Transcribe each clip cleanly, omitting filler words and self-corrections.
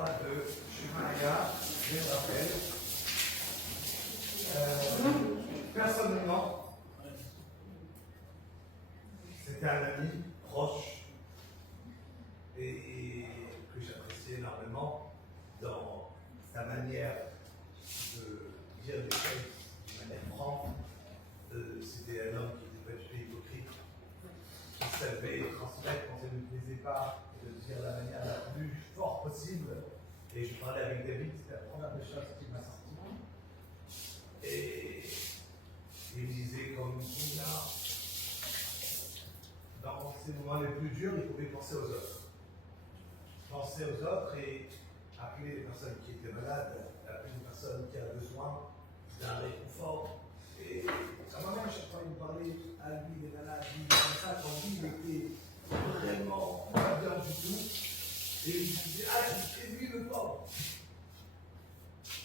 Torah de Shemaya, je me rappelle. Personnellement, c'était un ami proche et que j'appréciais énormément dans sa manière de dire les choses de manière franche. C'était un homme qui n'était pas du tout hypocrite, qui savait transmettre quand ça ne lui plaisait pas, et de dire de la manière la plus forte possible. Et je parlais avec David, c'était la première des choses qui m'a sorti. Et il me disait, comme là, dans ces moments les plus durs, il pouvait penser aux autres. Penser aux autres et appeler les personnes qui étaient malades, appeler les personnes qui avaient besoin d'un réconfort. Et à moi-même, chaque fois, il me parlait à lui, des malades, il comme ça, quand lui, il était vraiment pas bien du tout. Et il me disait, ah, c'est lui le pauvre.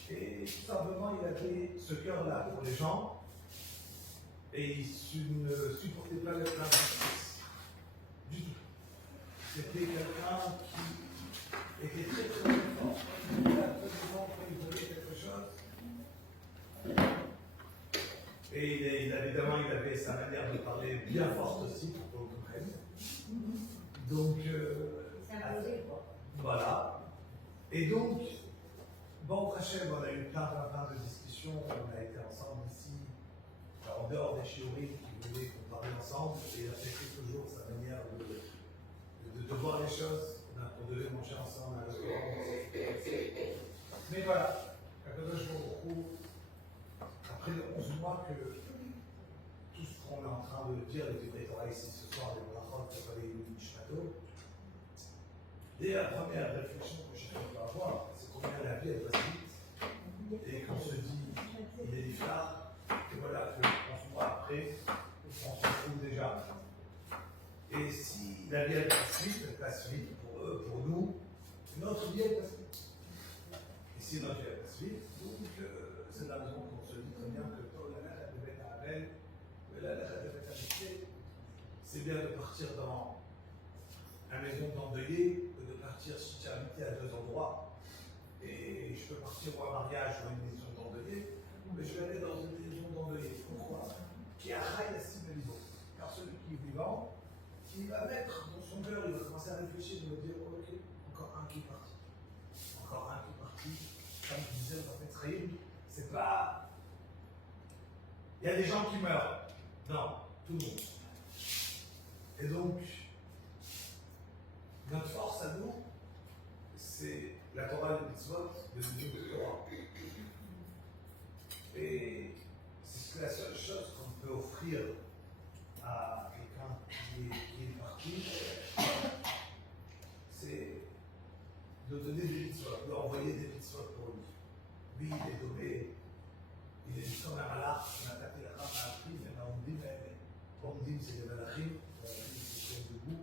Et tout simplement, il avait ce cœur-là pour les gens. Et il ne supportait pas l'injustice. Du tout. C'était quelqu'un qui était très très fort. Il a absolument quand il voulait quelque chose. Et évidemment, il avait sa manière de parler bien forte aussi pour qu'on comprenne. Donc, voilà. Et donc, bon, Hachem, on a eu plein de discussions. On a été ensemble ici, en dehors des shiurim qui voulaient qu'on parle ensemble. Et il a fait quelques jours sa manière de voir les choses. On devait manger ensemble à un restaurant. Mais voilà, après 11 mois que tout ce qu'on est en train de dire, les Divrei Torah ici ce soir, les brachot, les Nishmato, dès la première réflexion que j'ai pu avoir, c'est combien la vie est très vite, et qu'on se dit, il est tard, et voilà, que 11 mois après, on se trouve déjà. Et si la vie elle passe vite pour eux, pour nous, notre vie elle passe vite. Et si notre vie elle passe vite, donc c'est la raison qu'on se dit très bien que c'est bien de partir dans la maison d'endeuillé que de partir si tu as habité à deux endroits. Et je peux partir pour un mariage ou une maison d'endeuillé, mais je vais aller dans une maison d'endeuillé. Pourquoi? Qui a raille à niveau. Car celui qui est vivant, il va mettre dans son cœur, il va commencer à réfléchir, il va dire ok, encore un qui est parti. Encore un qui est parti. Comme je disais dans Petraïm, c'est pas. Il y a des gens qui meurent. Non, tout le monde. Et donc, notre force à nous, c'est la Torah et le mitzvot de Dieu de Torah. Et c'est la seule chose qu'on peut offrir à quelqu'un qui est parti, c'est de donner des mitzvot, de envoyer des mitzvot pour lui. Lui, il est donné, il est comme un malach, on a attaqué la rame à Akrim, et on dit, c'est les malachim, ils sont debout,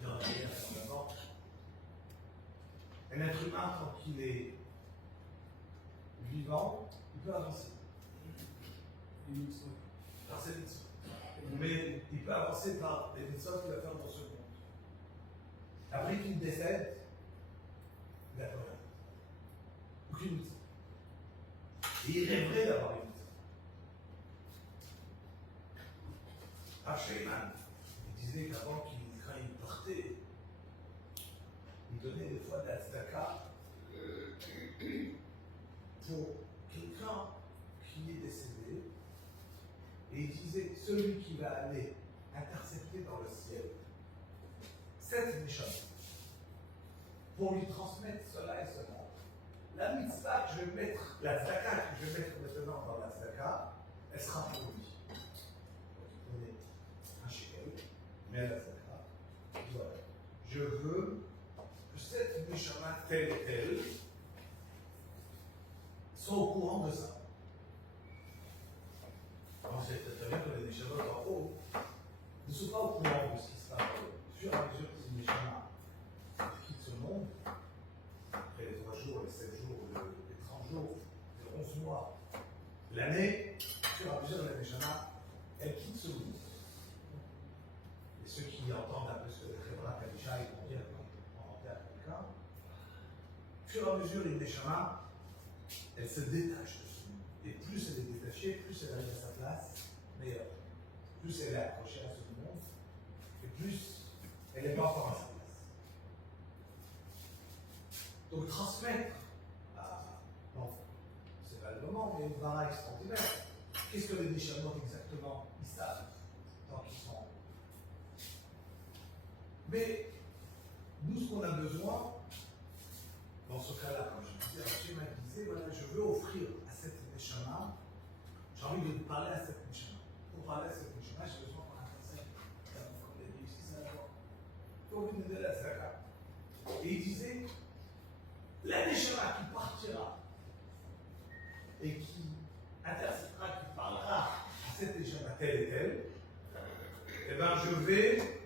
il y en a rien en avant. Un être humain, quand il est vivant, il peut avancer. Par ses mitzvot. Mais il peut avancer par les mitzvot qu'il va faire dans ce monde. Après qu'il décède, il n'a plus rien. Aucune mitzvah. Et il rêverait d'avoir une mitzvah. Sheyman, il disait qu'avant quand il partait, il donnait des fois de la tzedaka pour quelqu'un qui est décédé. Et il disait, celui qui va aller intercepter dans le ciel cette méchante, pour lui transmettre cela et cela. La mitzvah que je vais mettre, la tzedaka que je vais mettre maintenant dans la tzedaka, elle sera pour lui. Donc il prenait un shekel, mais à la tzedaka, voilà. Je veux que cette méchante telle et telle soit au courant de ça. Alors c'est très bien que les méchants en haut ne sont pas au courant de ce qui se passe. Au fur et à mesure que ces méchants quittent ce monde, après les 3 jours, les 7 jours, les 30 jours, les 11 mois, l'année, au fur et à mesure les méchants, elles quittent ce monde. Et ceux qui entendent un peu ce que les Khebra Kadisha ils vont dire quand on enterre quelqu'un, fur et à mesure, les Neshama, elle se détache de ce monde. Et plus elle est détachée, plus elle arrive à sa place, meilleure. Plus elle est accrochée à ce monde, et plus elle n'est pas encore à sa place. Donc transmettre non, c'est pas le moment, mais une vara extraordinaire. Qu'est-ce que les Neshama exactement? Ils savent, tant qu'ils sont en haut. Mais nous, ce qu'on a besoin, dans ce cas-là, comme je disais, Hachem m'a dit, voilà, je veux offrir à cette Neshama, j'ai envie de parler à cette Neshama. Pour parler à cette Neshama, j'ai besoin d'un conseil. Comme il dit ici, c'est d'accord. Il faut venir de la Zaka. Et il disait, la Neshama qui partira et qui intercédera, qui parlera à cette Neshama telle et telle, eh bien, je vais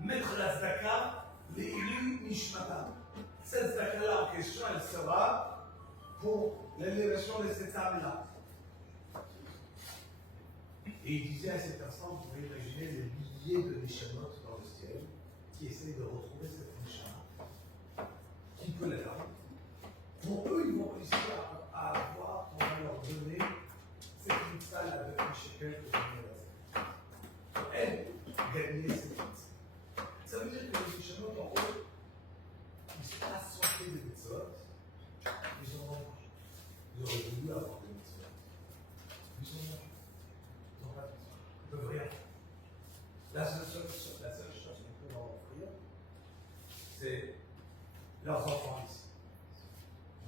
mettre la Zaka, les élus Nishmatam. Cette Zaka-là en question, elle sera pour l'élévation de cette âme-là. Et il disait à cet instant, vous pouvez imaginer les milliers de Neshamot dans le ciel qui essayent de retrouver cette Neshama. Qui peut l'atteindre? Pour eux, ils vont réussir à avoir, on va leur donner cette mitzvah-là de shekel que je viens de pour elles, gagner cette mitzvah. Ça veut dire que les Neshamot en haut, ils sont assoiffés de mitzvot, ils auraient voulu avoir des mitzvot. Ils n'ont pas de mitzvot. Ils ne peuvent rien faire. La seule chose qu'on peut leur offrir, c'est leurs enfants ici.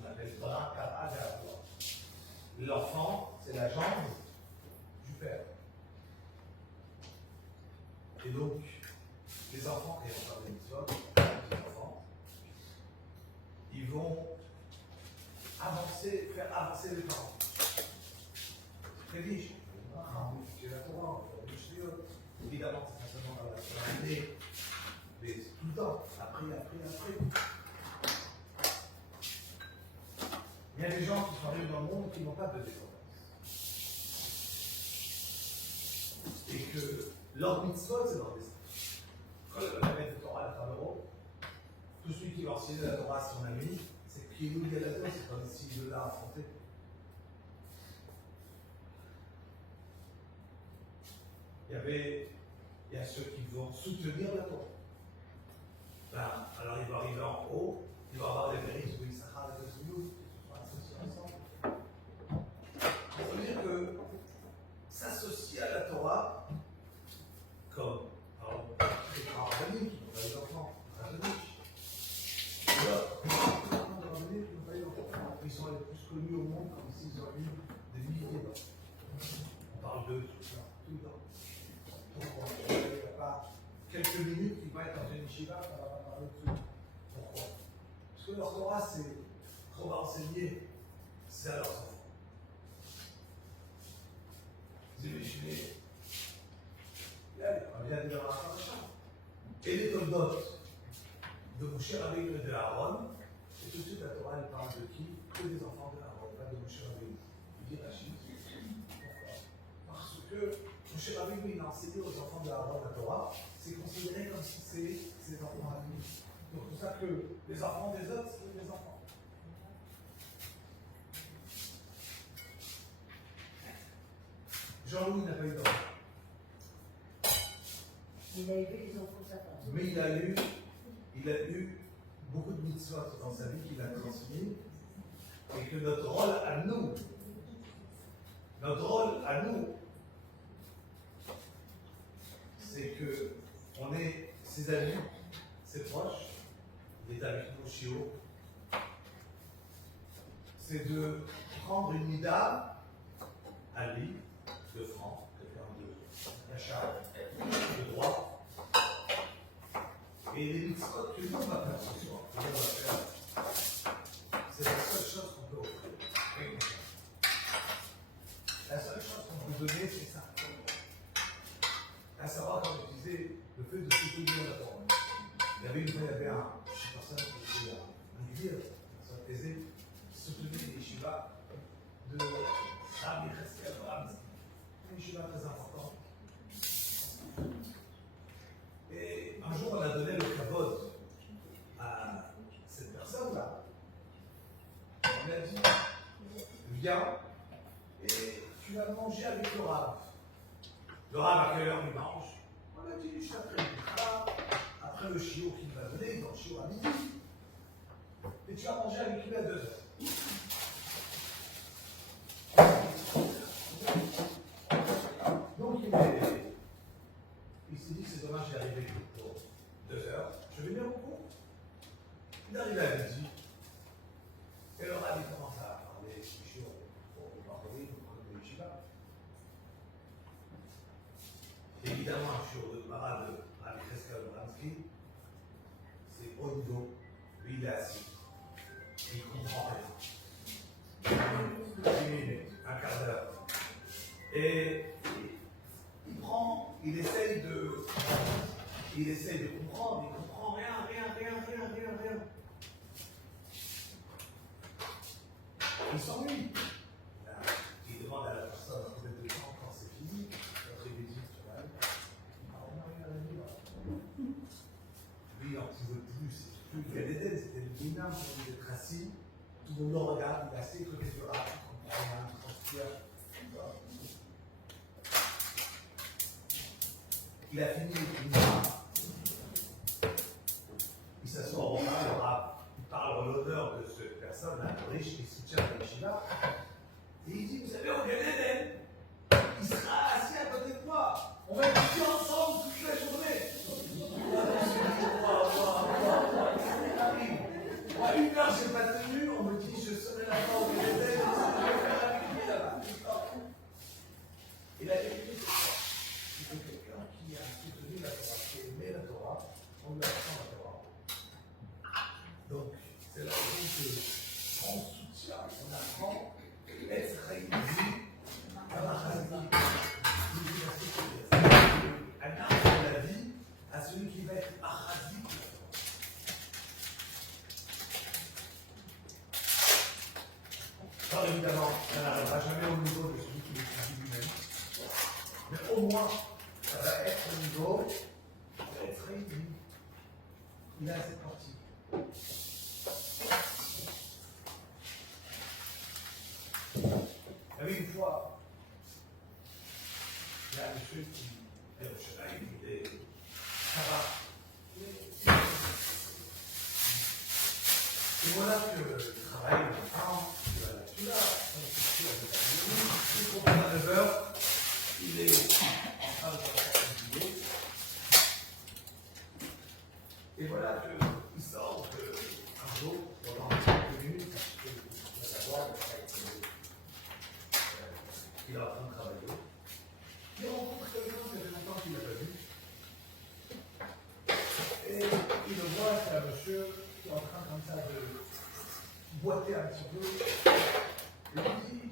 On appelle ça Kara Gavua. L'enfant, c'est la jambe du père. Et donc, les enfants qui vont faire des mitzvot, les enfants, ils vont avancer, faire avancer les parents. C'est très riche. J'ai la Torah, évidemment, c'est pas seulement dans la l'année, mais tout le temps, après. Il y a des gens qui sont arrivés dans le monde qui n'ont pas de descendance. Et que leur mitzvot, c'est leur destin. Quand le maître de Torah, la Torah, tout celui qui va enseigner la Torah à son ami, c'est qui nous dit à la Torah, c'est comme s'il l'a affronté. Il y a ceux qui vont soutenir la Torah. Ben, alors il va arriver en haut, il va avoir les mérites de Issachar et de Zebulun, qui se sont associés ensemble. Ça veut dire que s'associer à la Torah, comme les grands rabbiniques qui n'ont pas eu d'enfants, rabbiniques, ils sont les plus connus au monde comme s'ils ont eu des milliers d'enfants. On parle d'eux tout le temps. Pourquoi? Il n'y a pas quelques minutes qui vont être dans une yeshiva, ça va pas parler de tout. Pourquoi? Parce que leur Torah, c'est qu'on va enseigner, c'est à leurs enfants. Vous imaginez, on vient de leur apprendre. Et les Toldot de Moshe Rabbeinu et de Aaron, et tout de suite la Torah, elle parle de qui? Que des enfants de Aaron, pas de Moshe Rabbeinu. Il dit Rachid. Pourquoi? Parce que Moshe Rabbeinu, il a enseigné aux enfants de Aaron la Torah, c'est considéré comme si c'est ses enfants à lui. Donc c'est pour ça que les enfants des autres, c'est les enfants. Jean-Louis n'a pas eu d'enfant. Il a élevé les enfants de sa femme. Mais il a eu beaucoup de mitzvot dans sa vie qu'il a transmis, et que notre rôle à nous, c'est que on est ses amis, ses proches, il est avec nous chez eux, c'est de prendre une mida à lui, de franc, quelqu'un de Yachar, de droit, et les mitzvot que nous on va faire ce soir, c'est la seule chose qu'on peut offrir. La seule chose qu'on peut donner, c'est ça. À savoir, comme je disais, le fait de soutenir la Torah. Il y avait une personne qui était un guide, une personne aisée, qui soutenait les yeshivas de Rabbi Cheskel Abraham. Une yeshiva très importante. Et un jour, on a donné le kavod à cette personne-là. il a dit, viens, et tu vas manger avec le rave. Le rave, à quelle heure il mange? On a dit, juste après le travail, après le chiot qu'il va donner, dans le chiot à midi. Et tu vas manger avec lui à 2 heures. Donc il s'est dit que c'est dommage d'y arriver pour 2 heures. Je vais venir au cours. Il arrive à midi. Et le rave il commence à parler du chiot pour parler de Yeshiva. Évidemment, un chiot de parade avec Rescal Bransky, c'est haut niveau. Lui, il est assis. Il ne comprend rien. 10 minutes, un quart d'heure. Et il essaye de comprendre, il ne comprend rien. Il s'ennuie. Il demande à la personne combien de temps quand c'est fini. Après il lui dit, tu vois, on n'a rien à dire. Lui, il n'en pouvait plus. Il y a des têtes, c'était le énorme pour lui d'être assis. Tout le monde le regarde, il est assis, côté de rap, il comprend rien, il transpire. Il a fini le rap. Il s'assoit au repas, le rap. Il parle en l'honneur de cette personne-là, riche, qui soutient la Yeshiva. Et il dit, vous savez, au Ganéden, il sera assis à côté de moi. On va étudier ensemble toute la journée. Moi, 1 heure, je n'ai pas tenu, on me dit, je serai là-bas au Ganéden, je vais faire la nuit là-bas. Et la vérité, c'est quoi? C'est que quelqu'un qui a soutenu la Torah, qui aimait la Torah, on lui apprend la Torah. Donc, c'est la raison qu'on soutient, on apprend être réuni à la la vie à celui qui va être arrasé. Alors évidemment, ça n'arrivera jamais au niveau de celui qui l'étudie lui-même. Mais au moins, ça va être au niveau d'être réuni. Il a cette partie. Il y avait une fois, il y a un monsieur qui est au chemin, il dit, ça va. Et voilà que le travail, le temps, tu l'as, il comprend à 9 heures, il est en train de faire son boulot. Et voilà qu'il sort un jour, pendant quelques minutes, parce qu'il faut savoir qu'il est en train de travailler. Il rencontre quelqu'un que ça fait longtemps qu'il n'a pas vu. Et il le voit, c'est un monsieur qui est en train comme ça de boiter un petit peu. Et il dit,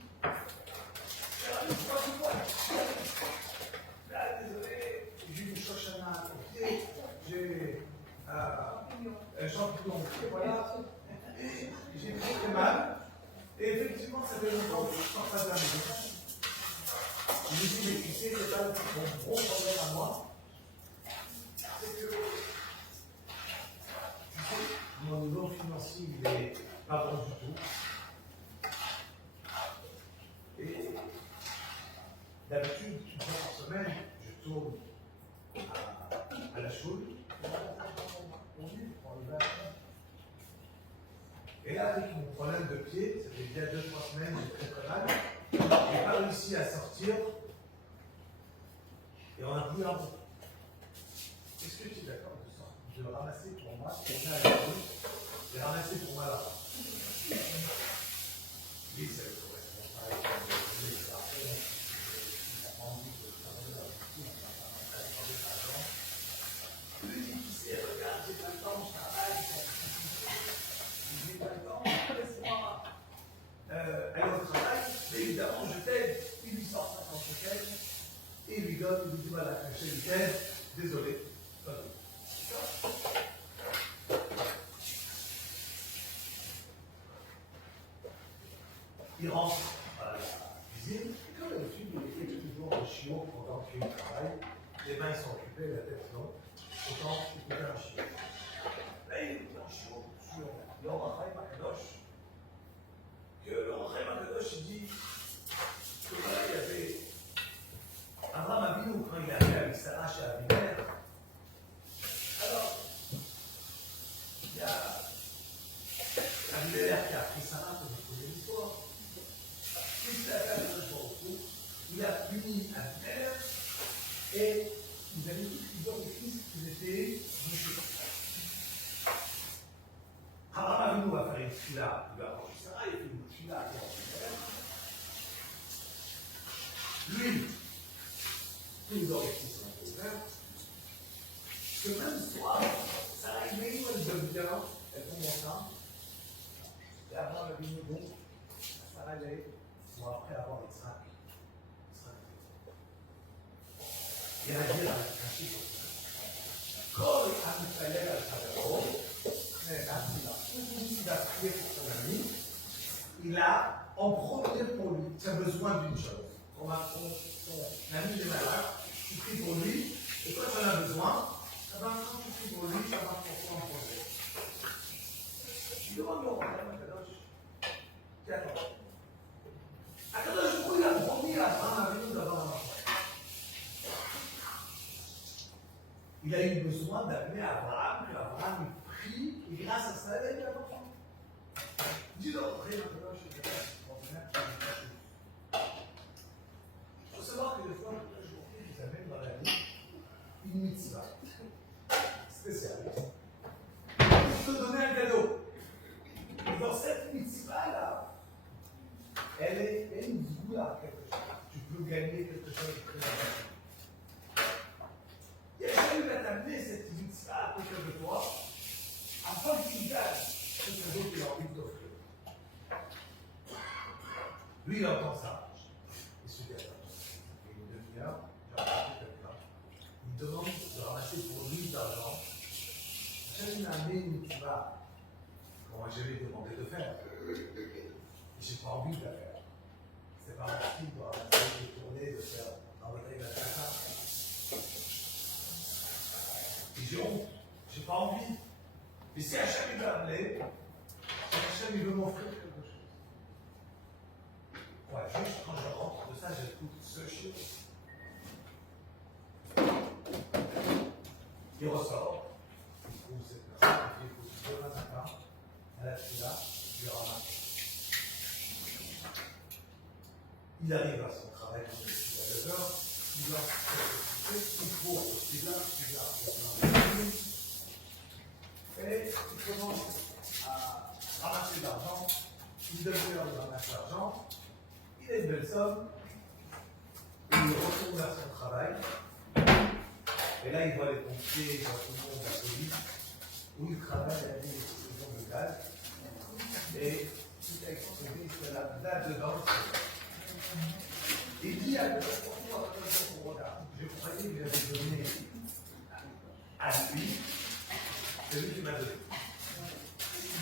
là, désolé, j'ai une shoshana au pied, j'ai un champignon au pied, voilà. Et j'ai très mal. Et effectivement, ça fait longtemps que je ne sors pas de la maison. Je me dis, mais tu sais, c'est pas mon gros problème à moi. C'est que, tu sais, mon niveau financier, il n'est pas bon du tout. Et d'habitude, une fois par semaine, je tourne à la choule. Et là, avec mon problème de pied, ça fait déjà 2-3 semaines, j'ai très mal. Je n'ai pas réussi à sortir. Et on a pris un bout. Est-ce que tu es d'accord de le ramasser pour moi? De ramasser pour moi là. Oui, ça ne correspond pas avec le je lui dis, tu sais, regarde, j'ai pas le temps, je travaille. J'ai pas le temps, laisse-moi aller au travail. Mais évidemment, je t'aide. Il lui sort 50 shekels. Et il lui donne, il lui dit, voilà, je lui t'aide. Désolé. Il rentre à la cuisine, et comme d'habitude, il fait toujours un chiot pendant qu'il travaille. Les mains sont occupées, la tête non. Autant écouter un chiot. Là, il écoute un chiot sur l'Orachai Makadosh. Akadosh dit que voilà, il y avait Abraham Avinu quand il est arrivé avec Sarah chez Abimelech. Alors, il y a Abimelech qui a pris Sarah, comme vous connaissez l'histoire. Qu'est-ce qu'il a fait Akadosh Baruch Hu? Il a puni Abimelech et il a mis tous les fils qui étaient bouchés. Abraham Avinu va faire une fila, il va manger Sarah, il fait une fila pour Abimelech. Lui, tous les orifices sont ouverts. Ce même soir, Sarah Imenou, elle devient, elle tombe enceinte. Et Abraham Avinu, donc, Sarah, elle est, bon, après avoir Yitzhak. Et elle a dit, elle a craché sur ça. Quand il a mis à travers il a prié pour son ami, il a, en premier pour lui, tu as besoin d'une chose. Ton ami est malade, tu pries pour lui, et quand tu en as besoin, quand tu pries pour lui, ça va pour toi en projet. Tu demandes au roi, Akadosh, tu attends. Akadosh, pourquoi il a promis à Abraham Avinu d'avoir un enfant? Il a eu besoin d'amener Abraham, que Abraham prie, et grâce à ça, il a eu un enfant. Dis-le, après, Akadosh, il faut savoir que des fois, vous amène dans la vie une mitzvah spéciale. Il faut te donner un cadeau. Et dans cette mitzvah-là, elle est une goût à quelque chose. Tu peux gagner quelque chose de très important. Yeshua va t'amener cette mitzvah à côté de toi afin que tu gagnes ce cadeau qu'il a envie de t'offrir. Lui, il entend ça. Il se dit, attends, une demi-heure, j'ai ramasser quelqu'un. Il demande de ramasser pour lui de l'argent. J'ai une année une mitzvah qu'on m'a jamais demandé de faire. Et j'ai pas envie de la faire. C'est pas mon style de ramasser, de tourner, de faire envoyer la caca. Et j'ai honte. J'ai pas envie. Et si Hachem il veut amener, si Hachem il veut m'offrir quelque chose. Ouais, juste quand je rentre de ça, j'écoute ce chien. Il ressort, il trouve cette personne, il écoute demain matin, à la fila, il ramasse. Il arrive à son travail comme il est à 9 heures, il lance il court au fila, il a et il commence à ramasser de l'argent, il devient de ramasser l'argent, il a une belle somme, il retourne vers son travail. Et là, il voit les pompiers, il voit tout le monde, la police, où il travaille à la distribution de gaz. Et tout a explosé, il fait la date dedans. Il dit à pourquoi regarde, je croyais que j'avais donné à lui, c'est lui qui m'a donné.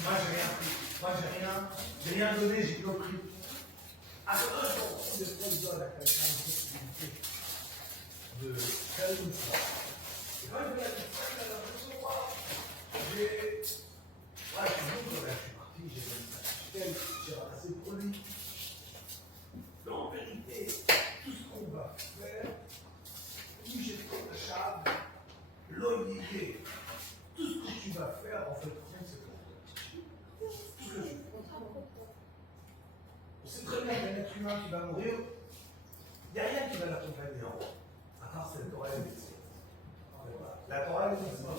Moi, j'ai rien pris. Moi, j'ai rien donné, j'ai tout pris. À ce moment-là, je donne à quelqu'un une possibilité de faire une fois. Et quand il fait la question, il a l'impression, je suis parti, j'ai ramassé pour lui. Mais en vérité, tout ce qu'on va faire, lui j'ai fait le charme, l'olivier, tout ce que tu vas faire, en fait, c'est pour toi. Tout ce que je fais. On sait très bien qu'un être humain qui va mourir, il n'y a rien qui va l'accompagner en haut. À part cette Torah et les médecins. La Torah et les médecins.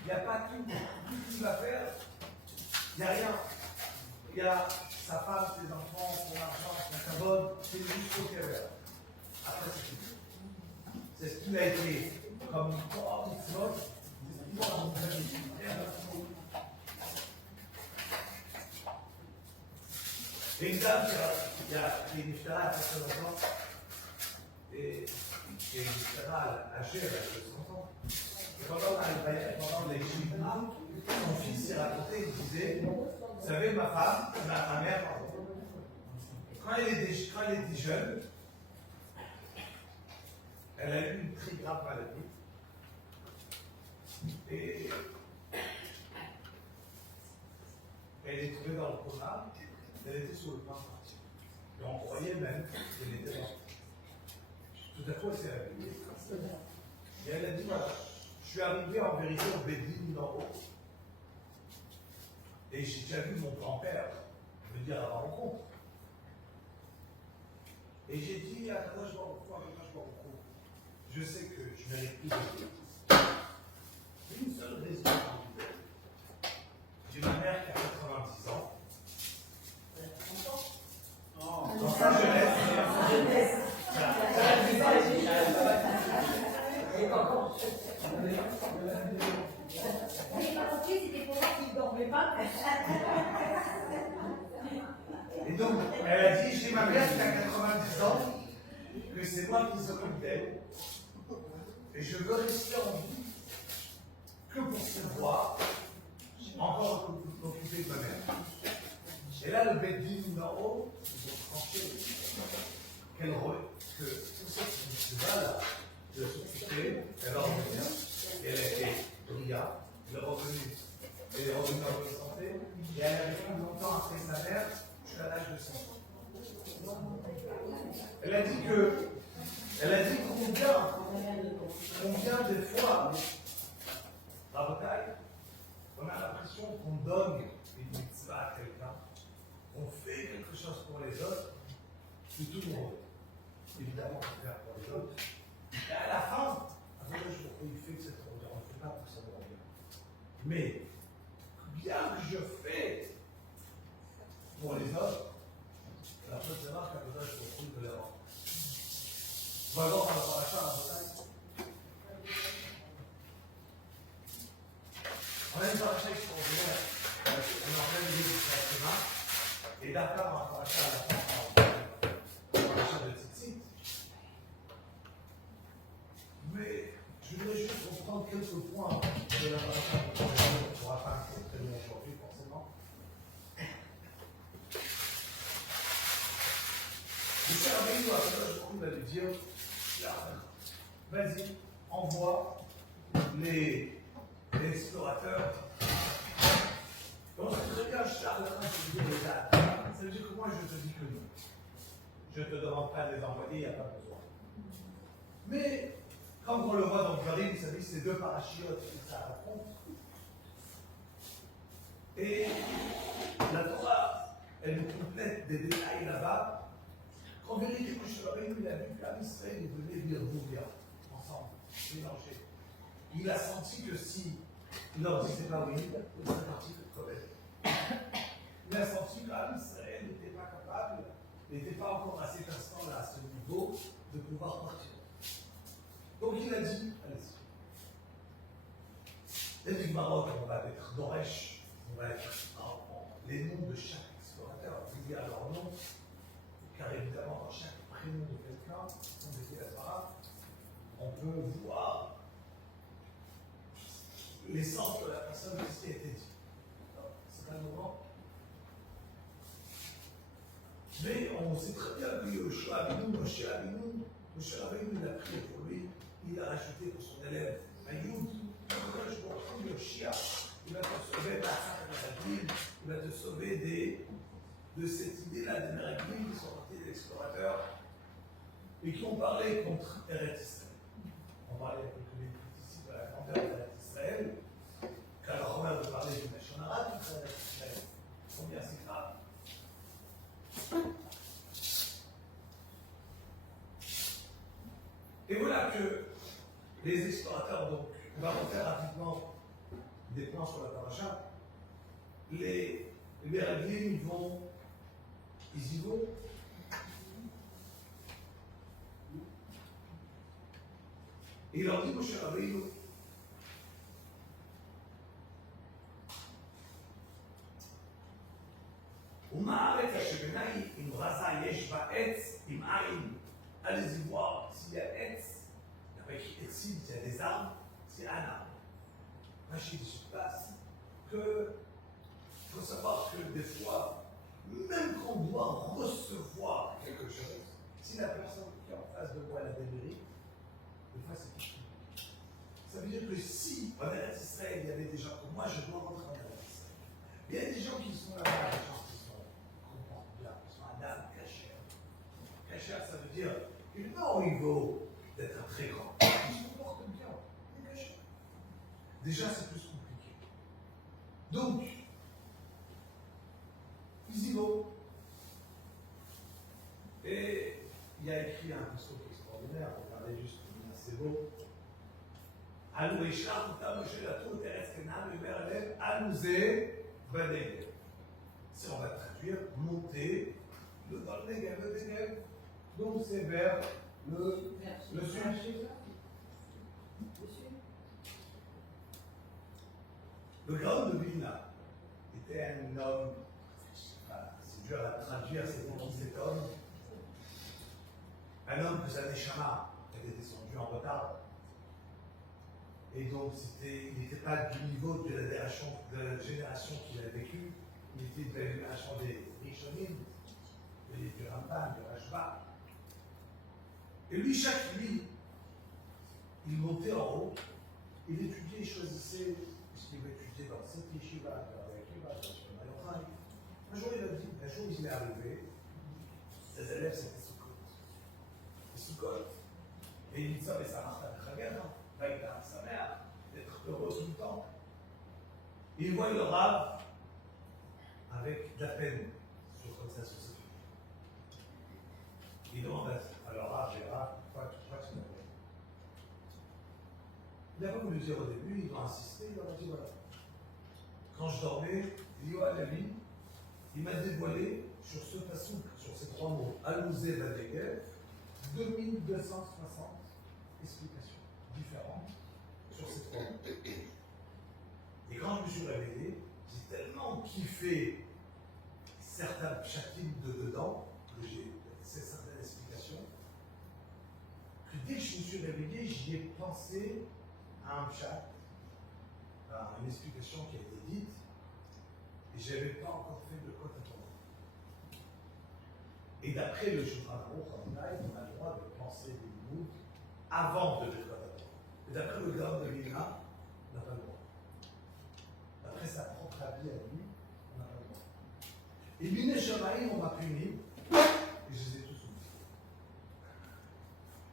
Il n'y a pas tout ce qu'il va faire. Il n'y a rien. Il y a sa femme, ses enfants, son argent, son cabane, c'est jusqu'au Kéber. Après, c'est tout. C'est ce qu'il a été comme Torah mitzvot. Et une dame qui a une Mishnah à 80 ans, et une Mishnah âgée avec 60 ans. Et pendant les Shivra, son fils s'est raconté, il disait, vous savez, ma femme, ma mère, quand elle était jeune, elle a eu une très grave maladie. Et elle est tombée dans le coma. Et elle était sur le point de partir. Et on croyait même qu'elle était morte. Tout à coup, elle s'est réveillée. Et elle a dit, voilà, je suis arrivé en vérité au Bédine d'en haut. Et j'ai déjà vu mon grand-père venir à ma rencontre. Et j'ai dit, à moi je m'en retrouve, je sais que je mérite plus de vie. Une seule raison. J'ai ma mère qui a 90 ans. Dans sa jeunesse. C'était pour moi qu'il ne dormait pas. Et donc, elle a dit, j'ai ma mère qui a 90 ans, que c'est moi qui s'occupe d'elle. Et je veux rester en vie que pour pouvoir encore m'occuper de ma mère. Et là, le Bédine d'en haut, ils ont tranché que tout ça qui se va là, de s'occuper, elle va revenir. Et elle a été brillante, elle est revenue. Elle est revenue en bonne santé. Et elle a vécu longtemps après sa mère, jusqu'à l'âge de 100 ans. Elle a dit combien des fois, à Bretagne, on a l'impression qu'on donne une mitzvah à quelqu'un, on fait quelque chose pour les autres, c'est tout le monde. Évidemment, on peut faire pour les autres. Et à la fin, il fait que c'est trop bien, on ne fait pas pour ça de bien. Mais, bien que je fais pour les autres, la chose c'est rare qu'à Bretagne, je retrouve de l'erreur. On va voir par rapport à ça à Bretagne. On a une paracha extraordinaire, on est en plein milieu du chemin, et d'accord par rapport à ça à la fin, la paracha de Tzitzit. Mais je voudrais juste reprendre quelques points de la paracha de Tzitzit, on ne pourra pas très bien aujourd'hui forcément. Le cher Abénou, je va lui dire, vas-y, envoie les explorateurs. Donc c'est très bien, Charles, je te dis les dates. Ça veut dire que moi, je te dis que non. Je ne te demande pas de les envoyer, il n'y a pas besoin. Mais, comme on le voit dans le Karim, vous savez, c'est deux parachiotes qui s'affrontent. Et la Torah, elle nous complète des détails là-bas. En vérité, M. Rabbeinu, il a vu que l'âme Israël venait lire Bouria, ensemble, mélangés. Il a senti que si il leur disait pas oui, il serait parti de Kovet. Il a senti que l'âme Israël n'était pas capable, n'était pas encore à cet instant-là, à ce niveau, de pouvoir partir. Donc il a dit, allez-y. Et du Maroc, on va être Doresh, on va être les noms de chaque explorateur, il y a leur nom, car évidemment, dans chaque prénom de quelqu'un, on était la Torah, on peut voir l'essence de la personne de ce qui a été dit. C'est un moment. Mais on sait très bien que Yoshua Abinu, Moshe Abinu, il a prié pour lui, il a rajouté pour son élève Ayoud, je vous retrouve Yoshia, il va te sauver il va te sauver de cette idée-là des Meraglim qui sont partis des explorateurs et qui ont parlé contre Eretz Israël. On parlait avec les minutes ici de la grandeur d'Eretz Israël, car le Romain veut parler du Nation arabe contre Eretz Israël. Combien c'est grave. Et voilà que les explorateurs, donc, on va refaire rapidement des points sur la paracha. Les Meraglim, ils y vont. Et il leur dit, Moshe Rabbeinu, ומהארץ אשר בעיני עם רזה יש בה עץ עם עין. Allez-y voir s'il y a עץ, avec s'il y a des arbres, c'est un arbre. Moi, je dis sur place que il faut savoir que des fois, même quand on doit recevoir quelque chose, si la personne qui est en face de moi la démérite, des fois c'est quelque chose. Ça veut dire que si en Eretz Israël il y avait des gens comme moi, je dois rentrer en Eretz Israël. Il y a des gens qui sont là-bas, des gens qui sont comportés. Donc, ils y vont. Et il y a écrit un passage extraordinaire, regardez juste, c'est beau. Alou Ishar, Moshe Latou, Teretz Kenan, Uberlev, Anouzé, Banegev. Si on va traduire, monter, le dans le Negev, le Negev, donc c'est vers le sud. Le Gaon de Vilna était un homme, c'est dur à traduire, c'est qui cet homme. Un homme que sa Neshama était descendu en retard. Et donc, il n'était pas du niveau de la génération qu'il a vécue, il était de la génération des Rishonim, du Ramban, du Rashba. Et lui, chaque nuit, il montait en haut, il étudiait, il choisissait ce qu'il veut étudier dans cette yeshiva, dans la yeshiva, dans le Mayochai. Un jour, il est arrivé, ses élèves, c'était Sukkot. Et il dit ça, mais ça marche à la Chagan, il a sa mère, d'être heureux tout le temps. Et il voit le Rav avec de la peine comme ça sur ses filles. Il demande alors Rav, j'ai Rav, pourquoi tu crois que c'est la peine? Il n'a pas voulu dire au début, il doit insister, il leur a dit voilà. Quand je dormais, il dit ouais, la vie, il m'a dévoilé sur ce façon, sur ces trois mots, Alouzé Vadegev, 2260 explications différentes sur ces trois mots. Et quand je me suis réveillé, j'ai tellement kiffé certains chapitres de dedans, que j'ai fait certaines explications, que dès que je me suis réveillé, j'y ai pensé à un chat, à une explication qui a été dite, et je n'avais pas encore fait de côte à toi. Et d'après le Shulchan Aruch, on a le droit de penser des limites avant de le côte à toi. Et d'après le Gaon de Vilna, on n'a pas le droit. D'après sa propre avis à lui, on n'a pas le droit. Et Bine Shamaïm, on m'a puni, et je les ai tous oubliés.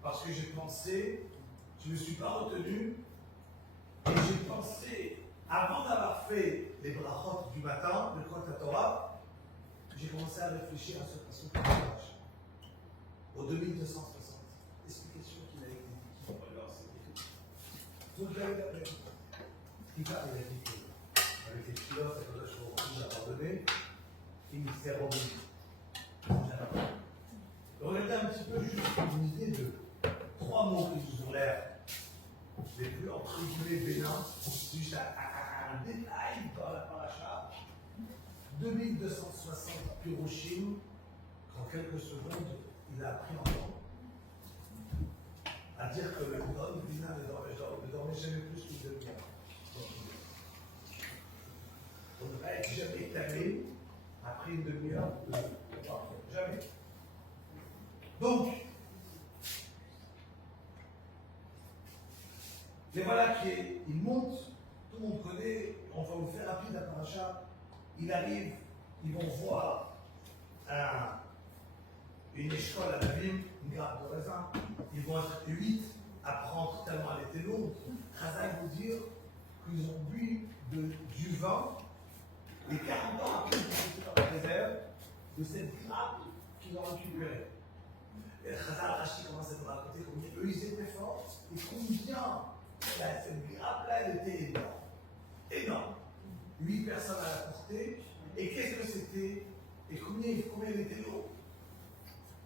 Parce que j'ai pensé, je ne me suis pas retenu, et j'ai pensé, avant d'avoir fait les brachot du matin, le Kot Torah, j'ai commencé à réfléchir à ce passage de Rashi, au 2260. Explication qu'il a été dit, qui va leur enseigner. Donc là, il a dit qu'avec les pilotes, il a abandonné, il s'est remis. Regardez un petit peu juste une idée de trois mots qui nous ont l'air les plus entre guillemets bénins, juste un détail dans la paracha. 2260 Piroshim, en quelques secondes, il a appris encore à dire que le Gaon de Vilna ne dormait jamais plus qu'une demi-heure. On ne va être jamais étalé après une demi-heure de jamais. Donc, mais voilà qu'il monte, tout le monde connaît, on va vous faire rapide la paracha. Il arrive, ils vont voir une école à la ville, une grappe de raisin. Ils vont être 8 à prendre tellement elle était lourde. Chazal vous dire qu'ils ont bu du vin et 40 ans après, ils ont été dans la réserve de cette grappe qu'ils ont récupérée. Et Chazal Rashi commence à nous raconter combien eux ils étaient forts et combien cette grappe-là elle était énorme. Énorme. 8 personnes à la portée. Et qu'est-ce que c'était? Et combien il était lourd?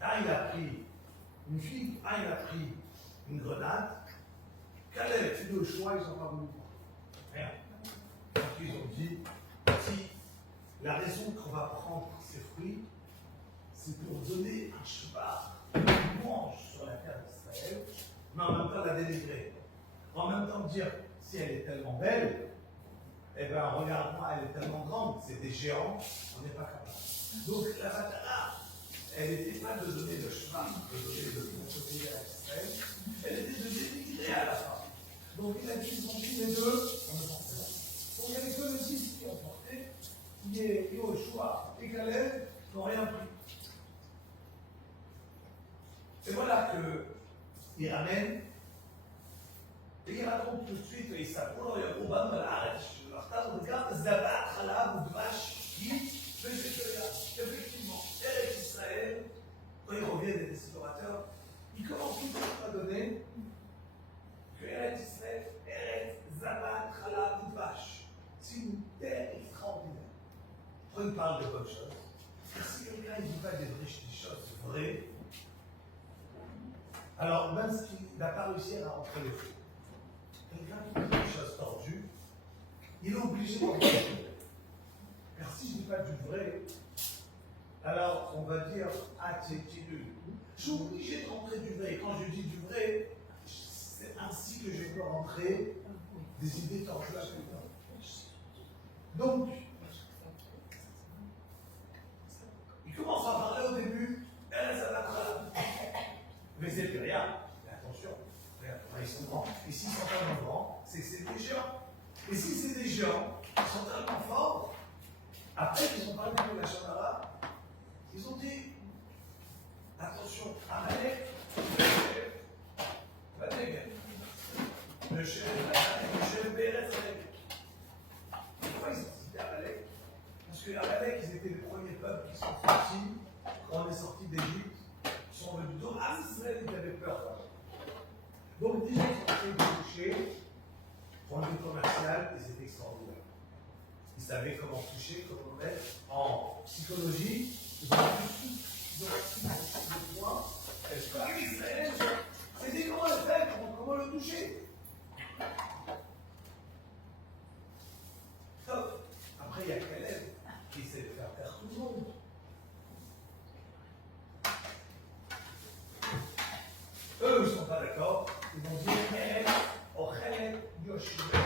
Un, il a pris une fille, un, il a pris une grenade. Caleb, tu veux le choix, ils n'ont pas voulu prendre. Rien. Donc ils ont dit, si la raison qu'on va prendre ces fruits, c'est pour donner un cheval qui mange sur la terre d'Israël, mais en même temps la délivrer. En même temps dire, si elle est tellement belle, eh bien, regarde-moi, elle est tellement grande, c'est des géants, on n'est pas capable. Donc, la matana, elle n'était pas de donner le chemin, de donner le bon côté à Israël, elle était de délivrer à la fin. Donc, il a dit, ils ont dit les deux, on ne pensait pas. Donc, il n'y avait que le 10 qui ont porté, qui est Yoshua et Caleb, qui n'ont rien pris. Et voilà qu'il ramène. Et il raconte tout de suite, et ça pour le Robam, l'arrête, regarde Zabat, qu'on parle de bonnes choses. Et si quelqu'un ne dit pas des choses vraies, alors même s'il n'a pas réussi à rentrer le feu, quelqu'un qui dit des choses tordues, il est obligé d'en dire. Car si je ne dis pas du vrai, alors on va dire, ah, tu es nul. Je suis obligé de rentrer du vrai. Et quand je dis du vrai, c'est ainsi que je peux rentrer des idées tordues à quelqu'un. Donc, il commence à parler au début, ça va pas. Mais c'est plus rien. Mais attention, ils sont grands. Et s'ils sont tellement grands, c'est des géants. Et si c'est des géants, ils sont tellement forts, après qu'ils ont parlé de la Shonara, ils ont dit, attention, Amalek, le chef Béret, pourquoi ils ont cité Amalek? Parce que Amalek, ils étaient les premiers peuples qui sont sortis, quand on est sorti d'Égypte, ils sont venus d'eau. Ah, Israël, ils avaient peur. Donc, déjà, ils ont fait des toucher, point de vue commercial, et c'était extraordinaire. Ils savaient comment toucher, comment mettre en psychologie, ils ont appris des points. Est-ce que Israël, c'était comment le faire, comment le toucher? Top. Après, il y a Caleb qui essaie de faire taire tout le monde. Eux, ils ne sont pas d'accord. Ils vont dire Ochet Yoshua.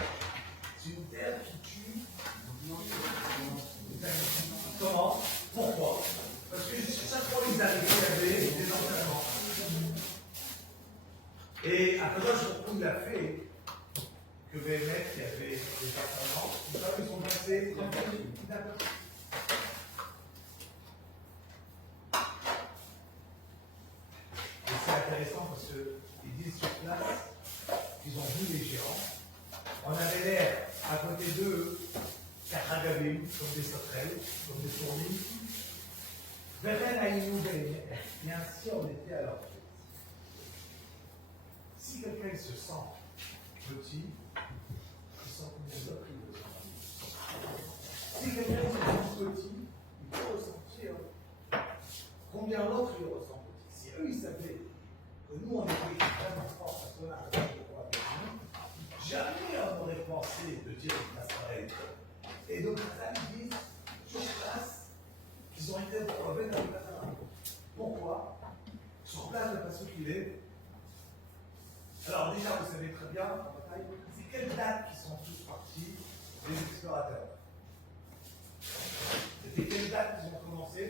C'est une terre qui tue. Comment? Pourquoi? Parce que chaque fois qu'ils arrivaient, il y avait des entraînements. Et à Kadosh Baruch Hu, il a fait que Béhémet, qui avait des entraînements, ils sont passés tranquilles. Et c'est intéressant parce qu'ils disent sur place qu'ils ont vu les géants. On avait l'air à côté d'eux, Karagavim, comme des sauterelles, comme des fourmis. Veren Aïnou Béhémet. Et ainsi on était à leur pied. Si quelqu'un se sent petit, il sent combien d'autres il le sent. Si quelqu'un se sent petit, il peut ressentir combien l'autre il ressent petit. Si eux ils savaient que nous on était extrêmement forts parce qu'on a un peu de poids avec nous, jamais on n'aurait pensé de dire une place pareille. Et donc ça ils disent sur place qu'ils ont été retrouvés dans le Qatar. Pourquoi? Sur place de façon qu'il est. Alors déjà, vous savez très bien, c'est quelles dates qui sont tous partis les explorateurs? C'était quelles dates qu'ils ont commencé?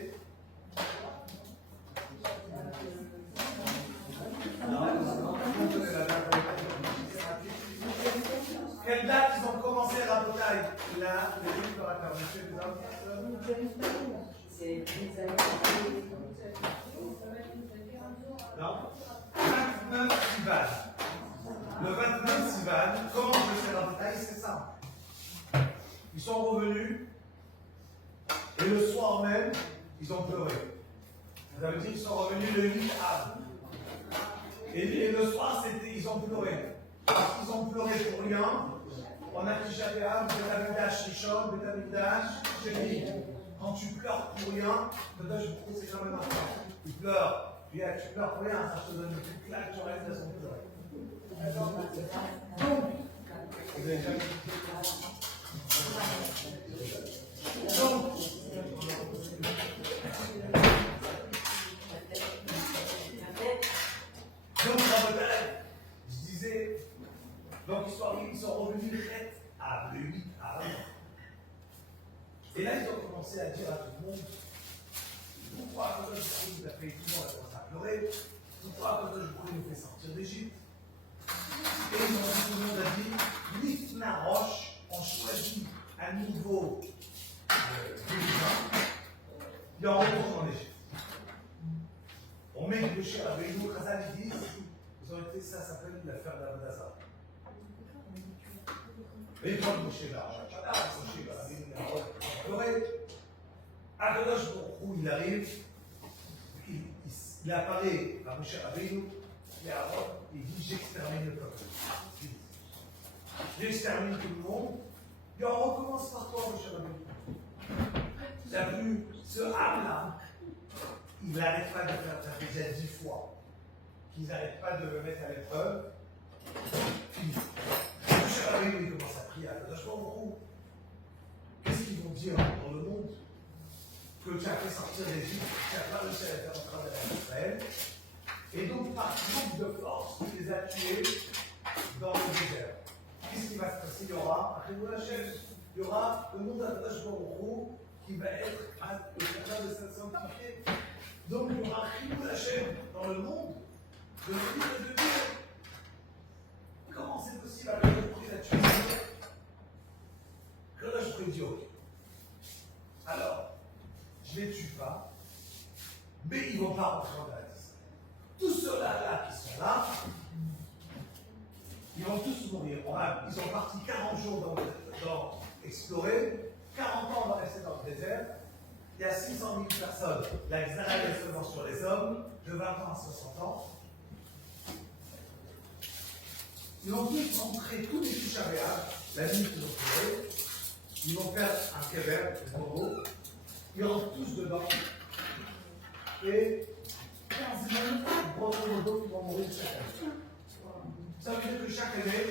Quelle date ils ont commencé à Rabotaï? Là, les explorateurs, monsieur les hommes? C'est non? 29 Sivan. Le 29 Sivan, comment je fais Rabotaï? C'est simple. Ils sont revenus et le soir même, ils ont pleuré. Ça veut dire qu'ils sont revenus le 8 Av. Et le soir, ils ont pleuré. Parce qu'ils ont pleuré pour rien. On a dit Javéam, Betamidash Rishon, Betamidash Sheni. Quand tu pleures pour rien, peut-être je trouve que c'est quand même un peu. Tu pleures. Puis tu pleures pour rien, ça te donne une petite claque, tu restes à son pleurer. Vous avez jamais donc, je disais, donc ils sont revenus à le 8 à 1. Et là, ils ont commencé à dire à tout le monde, pourquoi quand je vous a fait tout le monde a commencé à pleurer, pourquoi quand je nous fait sortir d'Égypte. Et tout le monde a dit, Nifna Roche, on choisit un nouveau dirigeant, il y a un retour en Égypte. On met le chien avec nous, Khazal, ils disent, ils ont été, ça s'appelle l'affaire d'Abadaza. Et quand Moshe là, Akadosh Baruch Hu, il arrive, il apparaît à Moshe Rabbeinu, et à Aaron, il dit j'extermine le peuple. J'extermine tout le monde, et on recommence par toi, Moshe Rabbeinu. La il n'arrête pas de faire, ça fait déjà 10 fois, qu'ils n'arrêtent pas de le mettre à l'épreuve. Puis, il commence à prier à beaucoup. Qu'est-ce qu'ils vont dire dans le monde? Que tu as fait sortir d'Égypte, tu n'as pas réussi à les faire entrer en terre d'Israël. Et donc, par manque de force, tu les as tués dans le désert. Qu'est-ce qui va se passer? Il y aura le monde d'Akadosh Baruch qui va être capable de se sanctifier. Donc, il y aura Chilul Hashem dans le monde de l'Église de Dieu. Comment c'est possible avec le prix de la tuer? Que là, je pourrais dire, ok. Alors, je ne les tue pas, mais ils ne vont pas rentrer en Israël. Tous ceux-là qui sont là, ils vont tous mourir. Ils sont partis 40 jours dans explorer, 40 ans on va rester dans le désert. Il y a 600 000 personnes. La Xara est seulement sur les hommes, de 20 ans à 60 ans. Ils vont tous rentrer, tous les Tisharéas, la nuit qu'ils ont trouvée. Ils vont faire un kéver, un robot. Ils rentrent tous dedans. Et 15 000, grosso modo, qui vont mourir chaque année. Ça veut dire que chaque année,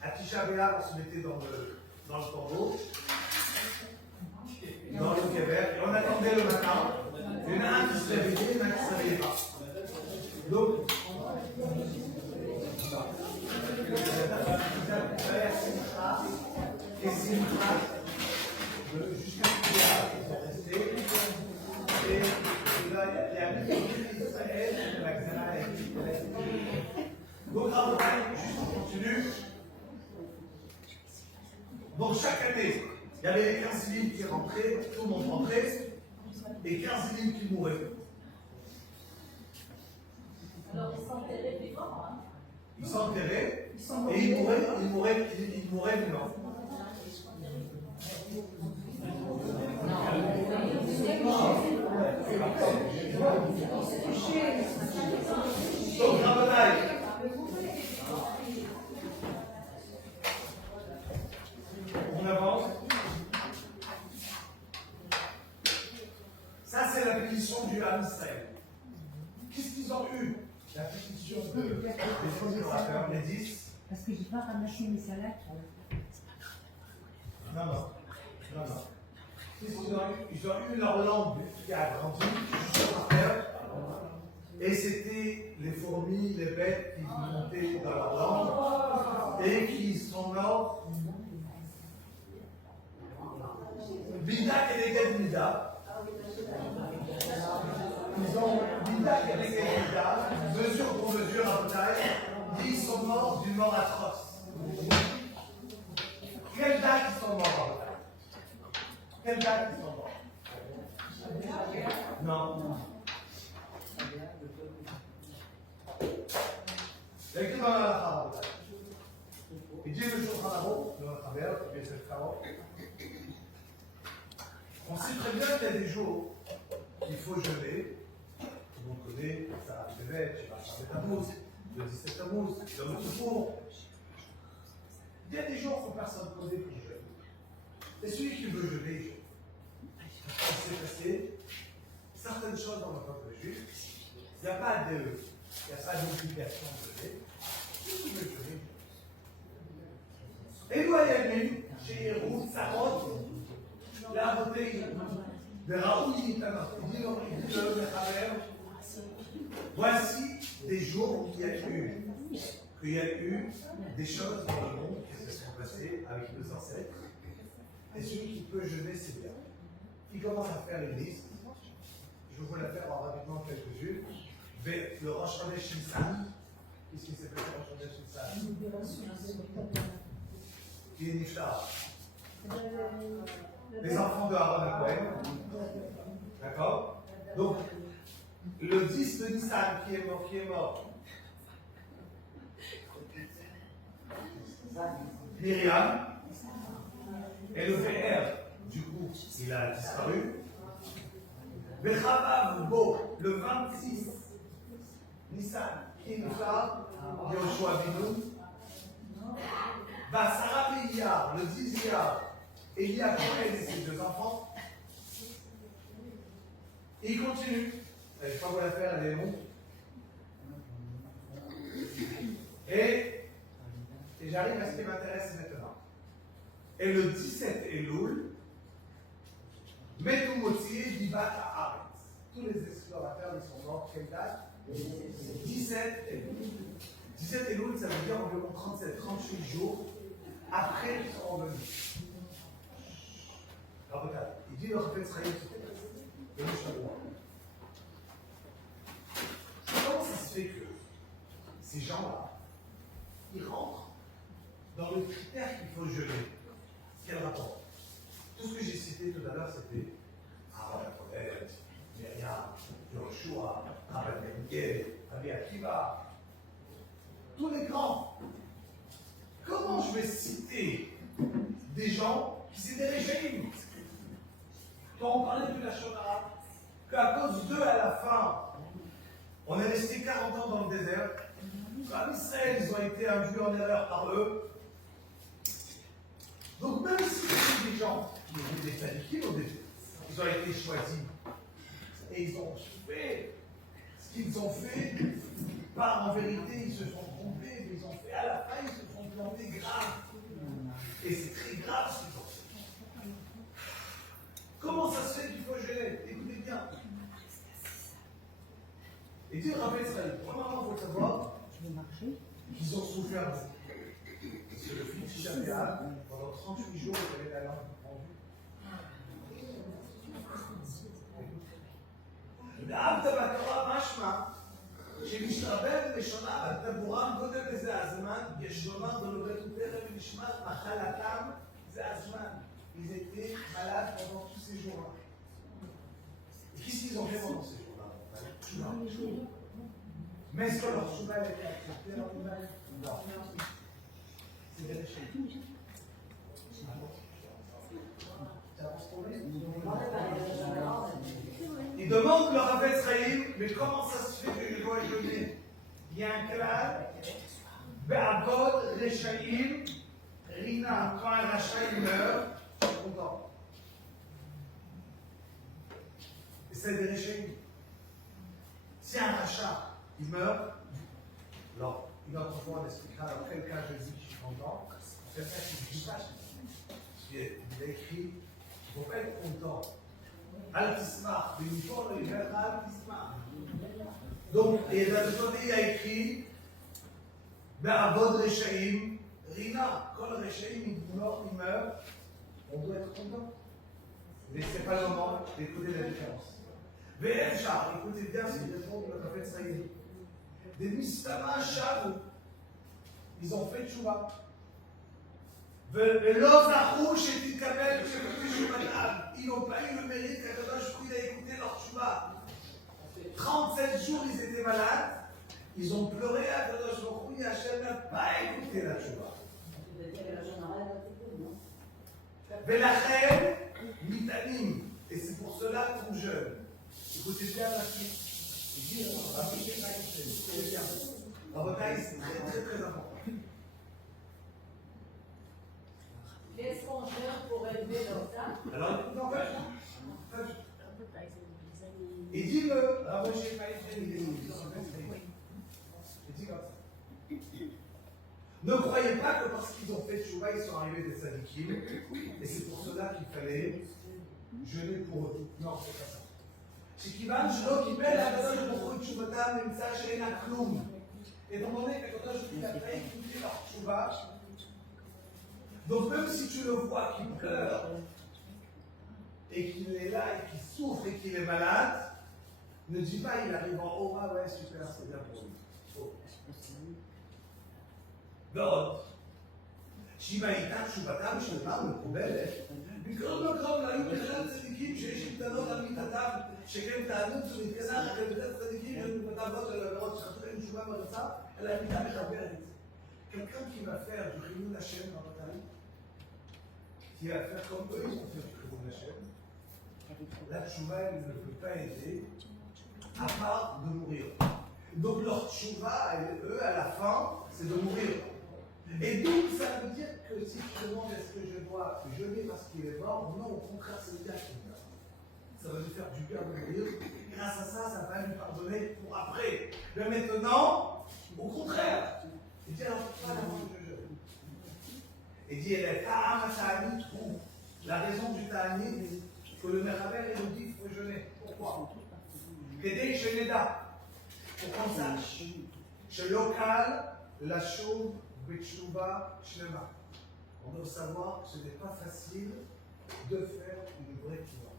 à Tisha B'Av, on se mettait dans le tombeau, dans le kéver, et on attendait le matin. Il y en a un qui se réveillait, il y en a un qui ne se réveillait pas. Donc, et Simcha, jusqu'à Tisha, ils sont restés. Et là, il y a Israël, la Xana et donc, juste on continue. Donc, chaque année, il y avait les 15 000 qui rentraient, tout le monde rentrait, et 15 000 qui mouraient. Alors, ils s'enterraient vivants, hein? Ils s'enterraient, et ils mouraient vivants. Donc, Rabotai, on avance. Ça, c'est la pétition du Ham Israël. Qu'est-ce qu'ils ont eu? La pétition des explorateurs, les 10. Parce que j'ai pas ramassé mes salades. Non. Qu'est-ce qu'ils ont eu? Ils ont eu leur langue qui a grandi sur la terre. Et c'était les fourmis, les bêtes qui montaient dans leur langue et qui sont morts. Vida et les gars de Mida. Ils ont Vida et les gars de Mida, mesure pour mesure à taille, ils sont morts d'une mort atroce. Quelle date ils sont morts? Quelle date ils sont morts? Non. Il y a que dans la Lacha. Il dit le jour dans la travers, et c'est le chaos. On sait très bien qu'il y a des jours qu'il faut jeûner. Tout le monde connaît, ça va lever, tu vas faire Tammuz, le 17 Tammuz, le Moutoufour. Il y a des jours où personne ne connaît pour jeûner. Et celui qui veut jeûner, il jeûne. Il s'est passé certaines choses dans le peuple juif. Il n'y a pas d'obligation de jeûner. Si tu veux jeûner, et nous, Yamin, chez Héroud, Sarot, la beauté de Raoul Yitama, il dit le Mechaber, voici des jours où il y a eu des choses dans le monde qui se sont passées avec nos ancêtres. Et celui qui peut jeûner, c'est bien. Il commence à faire une liste. Je vais vous la faire rapidement quelques-unes. Le Rosh Chodesh Nissan. Qu'est-ce qui s'est passé au Rosh Chodesh Nissan? Qui est Niftar. Les enfants de Aaron Cohen. D'accord? Donc, le 10 de Nissan qui est mort. Myriam. Et le VR, du coup, il a disparu. Bechavav Bo, le 26 Nissan, qui est Niftar, Yoshua Binoun. Sarah Iyar, le 10 Iyar, Elia Cohen et ses deux enfants. Et il continue. N'allez pas vous la faire, elle est longue. Et j'arrive à ce qui m'intéresse maintenant. Et le 17 Elul, Metu Motzi Divat Haaretz. Tous les explorateurs, ils sont morts, quelle date? 17 Elul. 17 Elul, ça veut dire environ 38 jours après qu'ils sont revenus. Alors regarde, il dit le Raphaël Israël, et le Shavuot. Comment ça se fait que ces gens-là, ils rentrent dans le critère qu'il faut jeûner? Quel rapport? Tout ce que j'ai cité tout à l'heure, c'était Aaron Kohet, Myriam, Yoshua, Rabbi Ben Rabbi Akiva, tous les grands. Comment je vais citer des gens qui c'est des régimes? Quand on parlait de la Shonara, qu'à cause d'eux, à la fin, on est resté 40 ans dans le désert. Quand Israël, ils ont été induits en erreur par eux. Donc même si c'est des gens qui ont été qualifiés au début, ils ont été choisis. Et ils ont fait ce qu'ils ont fait. Pas en vérité, ils se sont trompés, mais ils ont fait à la fin, ils se sont plantés grave. Et c'est très grave ce qu'ils ont fait. Comment ça se fait qu'il faut gêner? Écoutez bien. Et dire Raphaël Israël, premièrement, il faut savoir qu'ils ont souffert. Parce que le fils Shabbat, pendant 38 jours, il avait la langue pendue. ואהבת בתורה משמע שמשתרבב לשונה בטבורם גודל בזה הזמן, יש לומר דלובת וטרם ונשמעת מחלתם זה הזמן. Ils étaient malades pendant tous ces jours-là. Et qu'est-ce qu'ils ont fait pendant ces jours-là? Mais est-ce que leur chouva a été accepté? Non. C'est des déchets. Il demande le Raphaël Israël, mais comment ça se fait que je dois jeûner? Il y a un clal, Be'avod Rechaïm, Rina, quand un Rachaïm meurt, je suis content. Et c'est des Rechaïm. Si un rachat, il meurt, alors, une autre fois, on expliquera dans quel cas je dis que je suis content. C'est ça qui ne dit pas. Parce qu'il a écrit, il ne faut pas être content. Al-Tismar, l'uniforme, il va être Al-Tismar. Donc, et d'un côté, il a écrit, Be'avod Rechaïm, Rina, quand le Rechaïm, il meurt, on doit être content. Mais ce n'est pas le moment d'écouter la différence. Ve'efchar, écoutez bien ce qu'il répond le prophète Israël. Des Mistama Shavu, ils ont fait tchouva. Ils n'ont pas eu le mérite qu'Akadosh Baruch a écouté leur tchouva. 37 jours ils étaient malades, ils ont pleuré à Akadosh Baruch Hu, Hachem n'a pas écouté la tchouva. Velachem mitanim, et c'est pour cela qu'on jeûne. Écoutez bien la suite. Il dit, écoutez bien. La bataille, c'est très très très important. Qu'est-ce qu'on gère pour élever leur temps? Alors, non, pas du tout. Il dit le Rabbi Faïd, il dit comme ça. Ne croyez pas que parce qu'ils ont fait tchouva, ils sont arrivés des sadikim, et c'est pour cela qu'il fallait jeûner pour eux. Non, c'est pas ça. שכיוון שלא קיבל הקדוש ברוך הוא את תשובתם נמצא שאינה כלום. étant donné qu'Akadosh Baruch Hu n'a pas écouté leur tchouva, donc même si tu le vois qu'il pleure et qu'il est là et qu'il souffre et qu'il est malade, ne dis pas il arrive en haut, ah ouais super, c'est bien pour lui. Oh. ועוד, שאם הייתה תשובתם שלמה מקובלת, מכל מקום לא היו בכלל צדיקים שיש קטנות על מיתתם, שכן תענוץ ומתקנה רק על מיתת צדיקים ומתאבות של עבירות שחטאו להם תשובה במצב, אלא המיתה מחברת. Quelqu'un qui va faire du Chilul Hashem dans notre vie, qui va faire comme eux, ils ont fait du Chilul Hashem, la tchouva, elle ne peut pas aider, à part de mourir. Donc leur tchouva, eux, à la fin, c'est de mourir. Et donc, ça veut dire que si tu demandes est-ce que je dois jeûner parce qu'il est mort, non, au contraire, c'est bien qu'il meurt. Ça va lui faire du bien de mourir. Grâce à ça, ça va lui pardonner pour après. Mais maintenant, au contraire, il dit alors, pas d'avant que je jeûne. Il dit, la raison du ta'anit, que le Mechaber nous dit qu'il faut jeûner. Pourquoi? K'dei sheneda, pour qu'on sache. Chez local, la chauve, betshuva, shlema. On doit savoir que ce n'est pas facile de faire une vraie tchouva.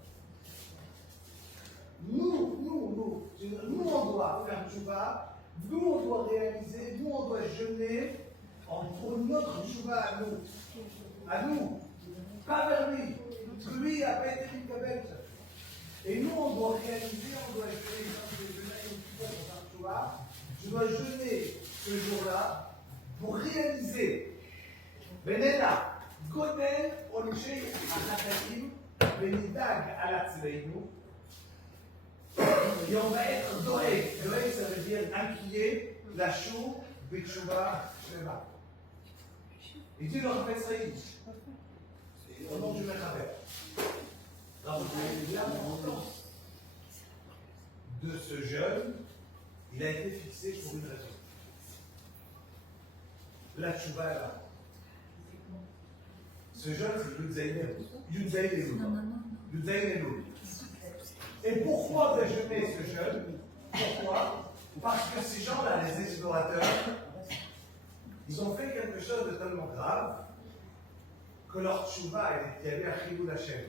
Nous, on doit faire tchouva, nous, on doit réaliser, nous, on doit jeûner pour notre tchouva à nous, pas vers lui. Lui n'a pas été une cabette. Et nous, on doit réaliser, on doit jeûner, je dois jeûner ce jour-là pour réaliser Benena, Goden, Olche, Anakatim, Benidag, Alatzveinu. Et on va être doré. Doré, ça veut dire inquiet, la chou, Bitshuva, Shlema. Il dit le Raphaël Saïd, au nom du Mechaber. L'importance de ce jeûne, il a été fixé pour une raison. La tchouva est là. Ce jeûne, c'est Yudzaïn Elul. Et pourquoi déjeuner ce jeûne? Pourquoi? Parce que ces gens-là, les explorateurs, ils ont fait quelque chose de tellement grave que leur tchouva, il y avait un chilou d'Hachem.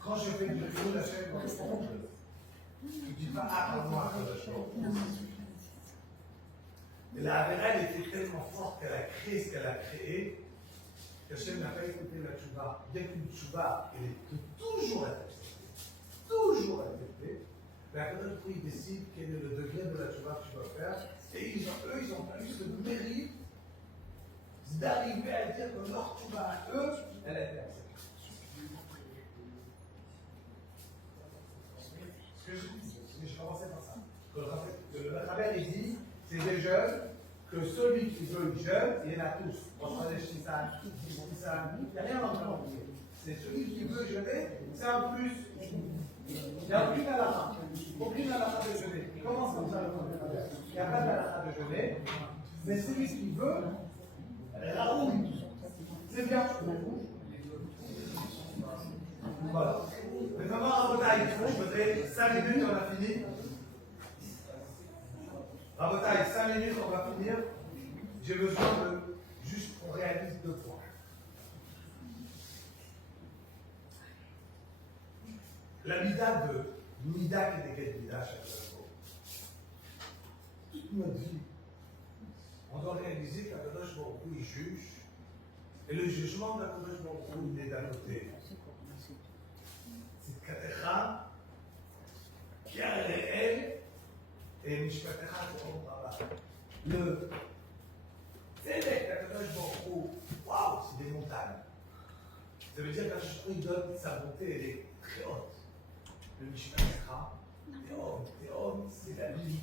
Quand je fais du chilou d'Hachem dans le monde, je ne dis pas moi mais la Avera, elle était tellement forte qu'elle a créé ce qu'elle a créé, qu'Hachem n'a pas écouté la tchouva. Dès qu'une tchouva, elle est toujours acceptée, la Kadosh il décide quel est le degré de la tchouva que tu vas faire, et eux, ils ont eu ce mérite d'arriver à dire que leur tchouva à eux, elle a été acceptée. Je commençais par ça. Le Rabbi il dit, c'est des jeunes, que celui qui veut une jeune, il y en a tous. Il n'y a rien dans le monde. C'est celui qui veut jeûner, c'est un plus. Il n'y a aucune halakha. Aucune halakha de jeûner. Comment ça, vous allez faire? Il n'y a pas d'halakha de jeûner, mais celui qui veut, Raoul, c'est bien. Voilà. Maintenant, Rabotaï, je voudrais 5 minutes, on a fini. Rabotaï, 5 minutes, on va finir. J'ai besoin de juste qu'on réalise 2 points. La mida de Mida qui est quelle mida chaque fois. Toute notre vie, on doit réaliser qu'Akadosh Baruch Hu, il juge, et le jugement d'Akadosh Baruch Hu, il est d'un côté. C'est Katecha, qui a réel, et Mishpatecha, qui est au travail. Le Tzedek d'Akadosh Baruch Hu, waouh, c'est des montagnes. Ça veut dire qu'Akadosh Baruch Hu, il donne sa bonté, elle est très haute. Le Mishpatecha, Théom, c'est la vie.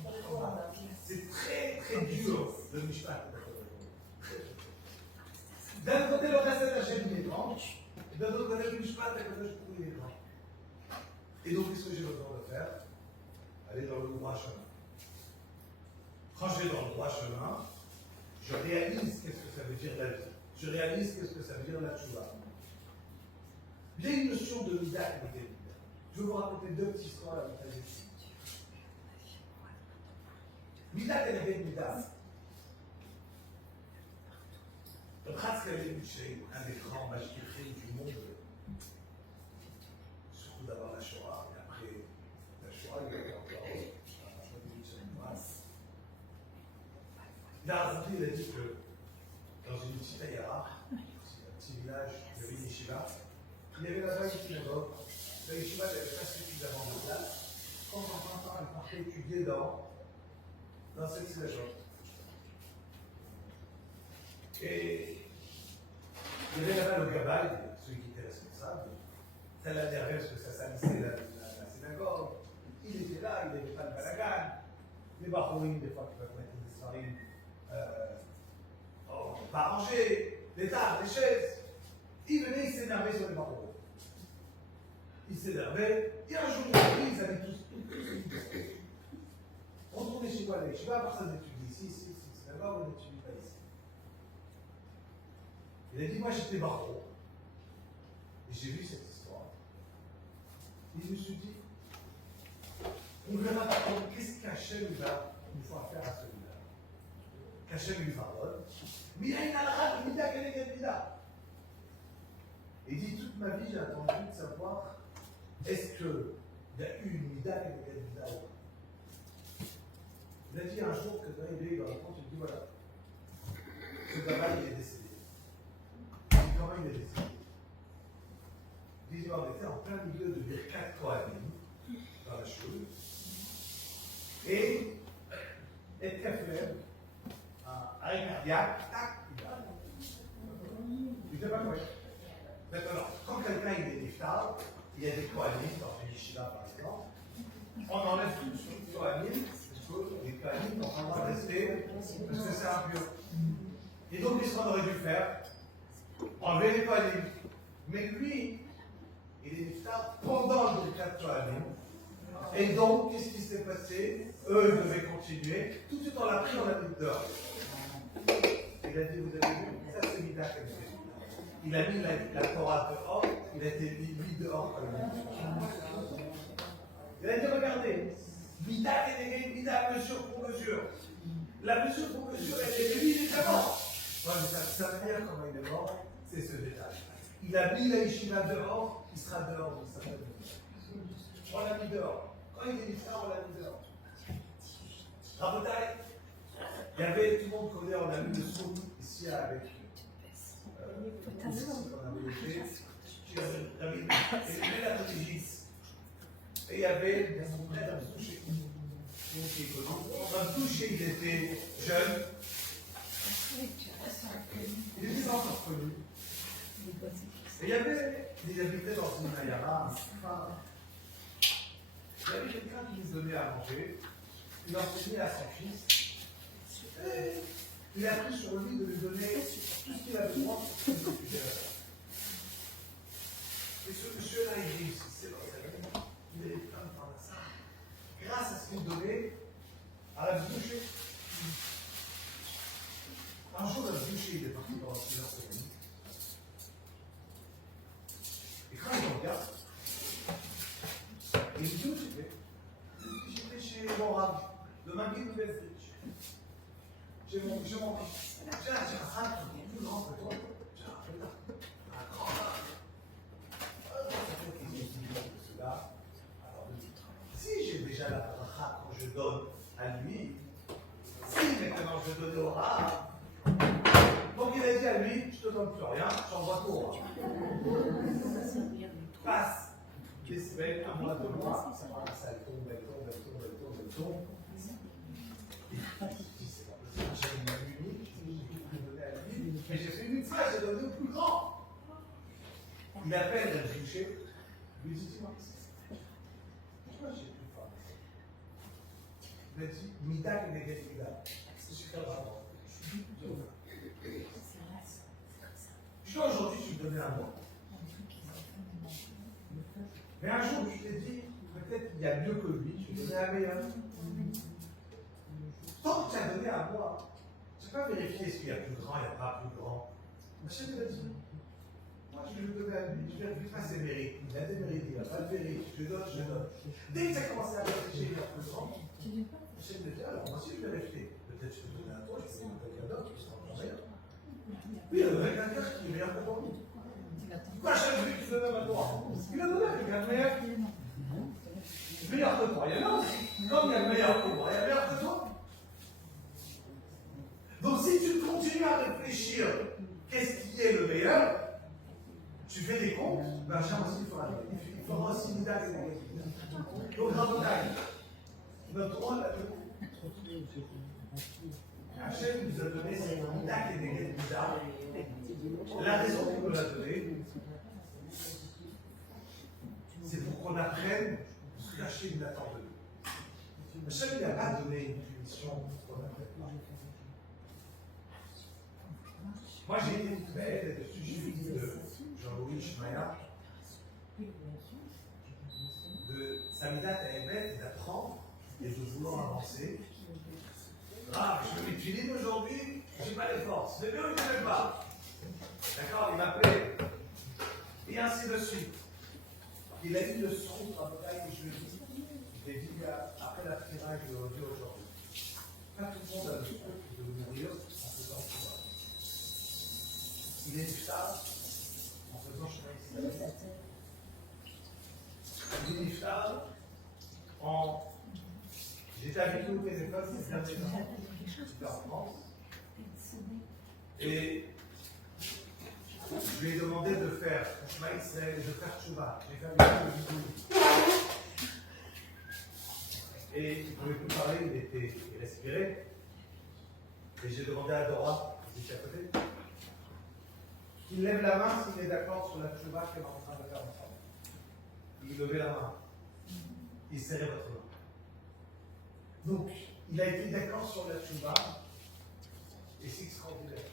C'est très très dur, le Mishpat. D'un côté, le reste de la chaîne est grand, et d'un autre côté, le Mishpat, Akadosh Baruch Hu, il est grand. Et donc, qu'est-ce que j'ai besoin de faire? Aller dans le droit chemin. Quand je vais dans le droit chemin, je réalise qu'est-ce que ça veut dire la vie. Je réalise qu'est-ce que ça veut dire la tchouva. Il y a une notion de mida qui est évidente. Je vais vous raconter 2 petites histoires à la tragédie. Mida, elle avait une mida. Le Khatz Kaleviché, un des grands magistrats du monde, surtout d'abord la Shoah, et après la Shoah, il y a eu encore la révolution de masse. Il a raconté, il a dit que dans une petite aïara, un petit village de Yeshiva, il y avait là-bas une synagogue. La Yeshiva n'avait pas suffisamment de place. Quand on entend, elle partait étudier dans cette synagogue. Et il y avait là-bas le Gabbai, celui qui était responsable. Ça l'intéressait parce que ça salissait la synagogue. Il était là, il n'avait pas de balagan. Les barouines, des fois, qui peuvent mettre des farines, pas ranger, les tables, les chaises. Il venait, il s'énervait sur les barouines. il s'énervait, et un jour il a pris, ils allaient tous. Retournez chez moi, je ne sais pas, personne n'étudie ici, c'est d'abord, on n'étudie pas ici. Il a dit, moi j'étais barreau, et j'ai vu cette histoire. Et je me suis dit, on verra qu'est-ce qu'Hachem va nous faire faire à celui-là. Qu'Hachem lui pardonne. Mais il a une alrage, mida, quelle est mida. Et il dit, toute ma vie, j'ai attendu de savoir, est-ce qu'il y a eu une mida, quelle est mida ou pas. Il a dit un jour que quand il est dans le compte, il dit, voilà, ce papa, il est décédé. Il dit, comment il est décédé? Il dit, on était en plein milieu de Birkat Kohanim, dans la chose. Et Kafem, arrêt cardiaque, tac, il n'était pas quoi. Maintenant, quand quelqu'un il est niftar, il y a des kohanim, dans une yeshiva par exemple, on enlève tout sur le kohanim, parce que les kohanim n'ont pas le droit de rester, parce que c'est impur. Et donc, qu'est-ce qu'on aurait dû faire? Enlever les kohanim. Mais lui, il est niftar pendant le Birkat Kohanim. Et donc, qu'est-ce qui s'est passé? Eux, ils devaient continuer. Tout de suite, on l'a pris, on l'a mis dehors. Il a dit, vous avez vu, ça c'est Mida comme ça. Il a mis la Torah dehors, il a été mis dehors. Il a dit, regardez, Mida est dégué, Mida, mesure pour mesure. La mesure pour mesure, elle est lui, il est déjà mort. Moi, je sais pas dire comment il est mort, c'est ce détail. Il a mis la yeshiva dehors, il sera dehors de sa famille. On l'a mis dehors. Quand il est niftar, on l'a mis dehors. Rabotai, il y avait, tout le monde connaît, on a mis le son ici avec qu'on avait fait, il y avait la Tégis, et il y avait Madame Touché, qui est connu. Madame Touché, il était jeune, il était pas encore connu. Et il y avait, il habitait dans une Mayara, il y avait quelqu'un qui lui donnait à manger, il enseignait à son fils, et il a pris sur lui de lui donner tout ce qu'il avait besoin pour se occuper. Et ce monsieur-là, il réussissait dans sa vie, il avait plein de parnassins, grâce à ce qu'il donnait à la boucher. Un jour, la boucher, il est parti dans leur famille. Et quand il regarde, il dit où j'étais? J'étais chez Moram, le Magui de Belfrich. J'ai un rat qui est plus grand que toi. J'ai un grand rat. Alors, si j'ai déjà la rat quand je donne à lui, si maintenant je donne au rat, donc il a dit à lui, je te donne plus rien, j'envoie tout au rat. Passe des semaines, un mois, 2 mois, ça va, ça tombe, elle tombe. Mais j'ai fait une fois, j'ai donné au plus grand. Il appelle le boucher, lui dit, dis-moi, pourquoi j'ai plus faim? Il a dit, Mida et Negetiva. C'est super grave. Je dis, aujourd'hui, tu me donnais à moi. Mais un jour, je t'ai dit, peut-être qu'il y a mieux que lui, je vais donner à meilleur. Tant que tu as donné à moi, je n'ai pas vérifié s'il y a plus grand, il n'y a pas plus grand. Machin il a dit, moi je vais le donner à lui, je vais lui faire ses mérites. Il a des mérites, il n'a pas de mérites, je donne. Dès que tu as commencé à réfléchir, il y a plus grand. Machin il a dit, alors moi aussi je vais réfléchir. Peut-être je peux donner à toi, je peux donner à quelqu'un d'autre qui sera encore meilleur. Oui, il a donné à quelqu'un qui est meilleur que toi. Pourquoi chaque vie tu donnes à toi? Il a donné à quelqu'un de meilleur. Meilleur que toi, il y en a aussi. Comme il y a le meilleur que moi, il y a le meilleur que toi. Donc si tu continues à réfléchir, qu'est-ce qui est le meilleur, tu fais des comptes, ben Hachem aussi il fera aussi une date. Donc Rabotai, notre rôle, Hachem nous a donné cette date et des bizarres. La raison qu'il nous l'a donnée, c'est pour qu'on apprenne ce que Hachem nous attend de nous. Hachem n'a pas donné une punition pour qu'on apprenne pas. Moi, j'ai été belle de sujet de Jean-Louis Schmeier. Je Samidat à Emet, d'apprendre et de vouloir avancer. Ah, je m'utilise aujourd'hui, je n'ai pas les forces. C'est bien ou je n'ai pas. D'accord, il m'appelait. Et ainsi de suite. Il a eu le son de travail et je lui ai dit, après la prière, je le redis aujourd'hui. Pas tout le monde a le souffle de mourir en faisant ça. Il est niftar en faisant chemin Israël. Il est niftar en. J'étais avec lui au téléphone ces derniers temps, j'étais en France. Et je lui ai demandé de faire chemin Israël et de faire Tchouva. J'ai fait un vidéo. Et il ne pouvait plus parler, il respirait. Et j'ai demandé à Dora, qui était à côté, qu'il lève la main s'il est d'accord sur la tchouva qu'elle est en train de faire ensemble. Il levait la main. Il serrait votre main. Donc, il a été d'accord sur la tchouva. Et c'est extraordinaire.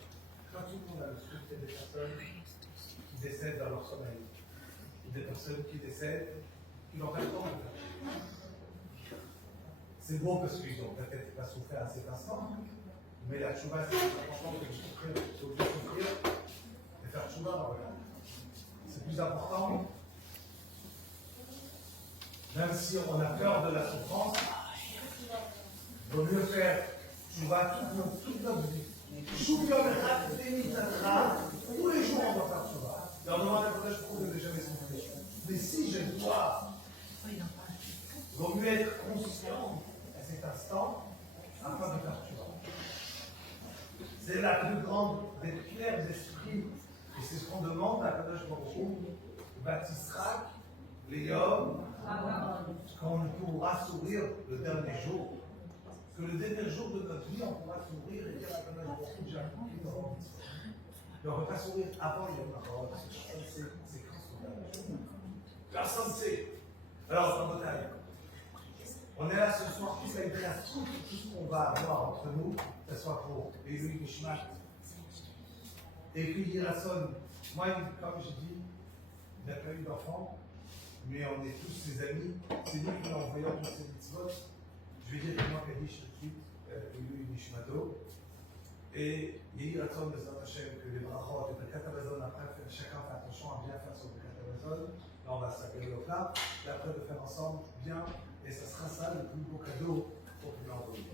Quand tout le monde a le souffle, il y a des personnes qui décèdent dans leur sommeil. Des personnes qui décèdent, qui n'ont pas le temps de faire. C'est beau parce qu'ils n'ont peut-être pas souffert à cet instant, mais la tchouva, c'est important de souffrir, et faire tchouva dans le regard. C'est plus important, même si on a peur de la souffrance, il vaut mieux faire tchouva toute notre vie. Tous les jours on doit faire tchouva. Et on demande à Kodesh Baruch Hu de ne jamais souffrir. Mais si je dois, il vaut mieux être conscient à cet instant afin de faire tchouva. C'est la plus grande des pierres d'esprit. Et c'est ce qu'on demande à Kodesh Baruch Hu, bâtissera les hommes, quand on pourra sourire le dernier jour. Que le dernier jour de notre vie, on pourra sourire et dire à Kodesh Baruch Hu, j'ai accompli nos rôles. Mais on ne peut pas sourire avant Yom HaParod, parce que c'est quand ce dernier jour. Personne ne sait. Alors, dans notre avis, on est là ce soir, tous avec tout ce qu'on va avoir entre nous, que ce soit pour Elohim Mishmat, et puis Yirasson. Moi, comme je dis, il n'a pas eu d'enfant, mais on est tous ses amis. C'est lui qui l'a envoyé tous ces mitzvot. Je vais dire comment Kadish tout de suite, Elohim Mishmato. Et Yirasson de Zatachem, que les brachot et le katabazon, après, chacun fait attention à bien faire son katabazon. Là, on va s'appeler au plat, et après de faire ensemble bien. Et ça sera ça le plus beau cadeau pour pouvoir envoyer.